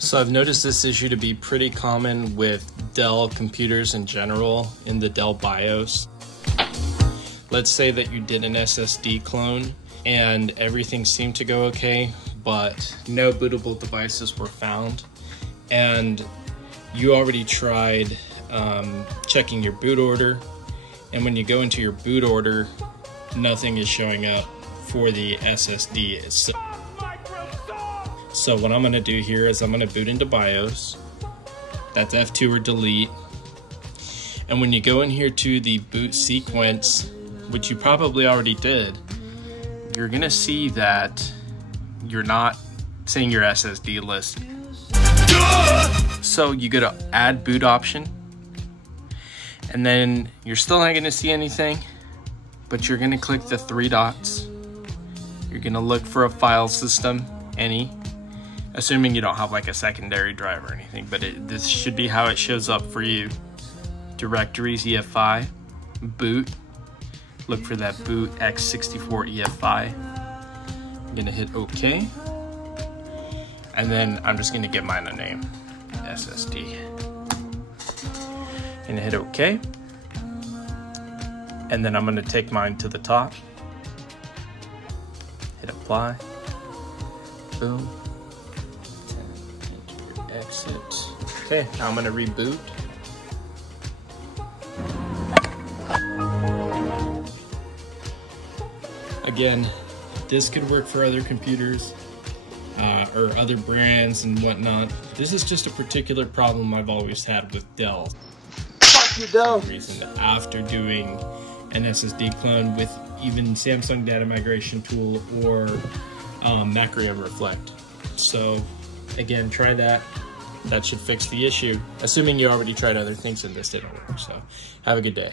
So I've noticed this issue to be pretty common with Dell computers in general in the Dell BIOS. Let's say that you did an SSD clone and everything seemed to go okay, but no bootable devices were found, and you already tried checking your boot order, and when you go into your boot order, nothing is showing up for the SSD itself. So what I'm going to do here is I'm going to boot into BIOS. That's F2 or delete. And when you go in here to the boot sequence, which you probably already did, you're going to see that you're not seeing your SSD listed. So you go to add boot option, and then you're still not going to see anything, but you're going to click the three dots. You're going to look for a file system, any, assuming you don't have like a secondary drive or anything, but this should be how it shows up for you. Directories, EFI, boot, look for that boot x64 EFI. I'm gonna hit OK, and then I'm just gonna give mine a name, SSD, and hit OK, and then I'm gonna take mine to the top, hit apply, boom, enter your exit. Okay, now I'm gonna reboot. Again, this could work for other computers or other brands and whatnot. This is just a particular problem I've always had with Dell. Fuck you, Dell. Reason after doing an SSD clone with even Samsung Data Migration Tool or Macrium Reflect. So again, try that. That should fix the issue, assuming you already tried other things and this didn't work. So have a good day.